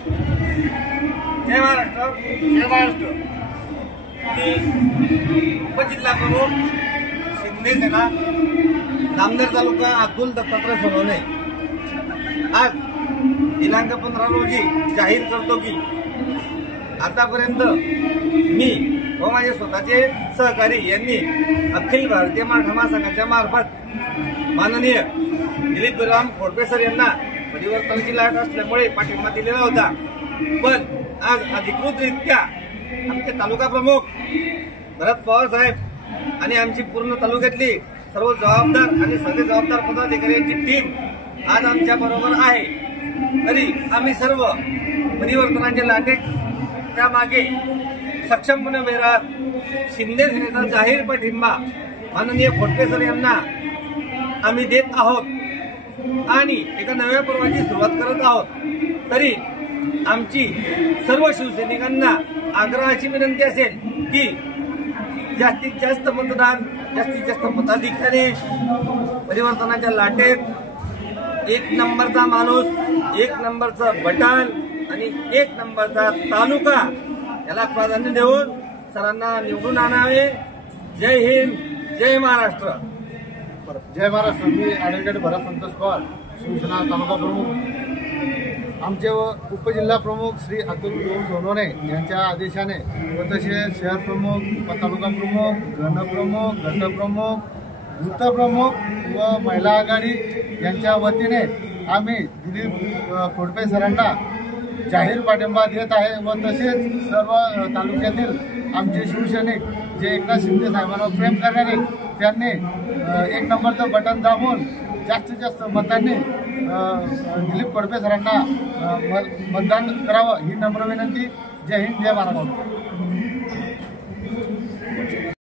जय महाराष्ट्र। जय महाराष्ट्र। उपजिल्हा प्रमुख शिंदे सेना नामदेव तालुका अतुल दत्तात्रय सोनवणे आज दिनांक 15 रोजी जाहीर करतो की आतापर्यंत मी व माझे स्वतःचे सहकारी यांनी अखिल भारतीय मराठा महासंघाच्या मार्फत माननीय दिलीप बिराम खोडपे सर यांना परिवर्तनाची लाट असल्यामुळे पाठिंबा दिलेला होता। पण आज अधिकृतरित्या आमचे तालुका प्रमुख भरत पवार साहेब आणि आमची पूर्ण तालुक्यातली सर्व जबाबदार आणि सगळे जबाबदार पदाधिकाऱ्यांची टीम आज आमच्या बरोबर आहे। तरी आम्ही सर्व परिवर्तनाच्या लाटेच्या मागे सक्षमपणे उभे राहत शिंदे सेनेचा जाहीर पाठिंबा माननीय खोडपे सर यांना आम्ही देत आहोत आणि एका नव्या पर्वाची सुरुवात करत आहोत। तरी आमची सर्व शिवसैनिकांना आग्रहाची विनंती असेल की जास्तीत जास्त मतदान, जास्तीत जास्त मताधिकारी, परिवर्तनाच्या लाटेत एक नंबरचा माणूस, एक नंबरचं बटन आणि एक नंबरचा तालुका याला प्राधान्य देऊन सरांना निवडून आणावे। जय हिंद, जय महाराष्ट्र। जय महाराष्ट्र। मी ॲडव्होकेट भरत संतोष पवार, शिवसेना तालुका प्रमुख। आमचे उपजिल्हा प्रमुख श्री अतुल बिराम सोनवणे यांच्या आदेशाने व तसेच शहर प्रमुख, तालुका प्रमुख, गणप्रमुख, गटप्रमुख, वृत्तप्रमुख व महिला आघाडी यांच्या वतीने आम्ही दिलीप खोडपे सरांना जाहीर पाठिंबा देत आहे व तसेच सर्व तालुक्यातील आमचे शिवसैनिक जे एकनाथ शिंदे साहेबांवर प्रेम करणारे त्यांनी एक नंबरचं बटन दाबून जास्तीत जास्त मतांनी दिलीप खोडपे सरांना मतदान करावं ही नम्र विनंती। जय हिंद, जय महाराष्ट्र।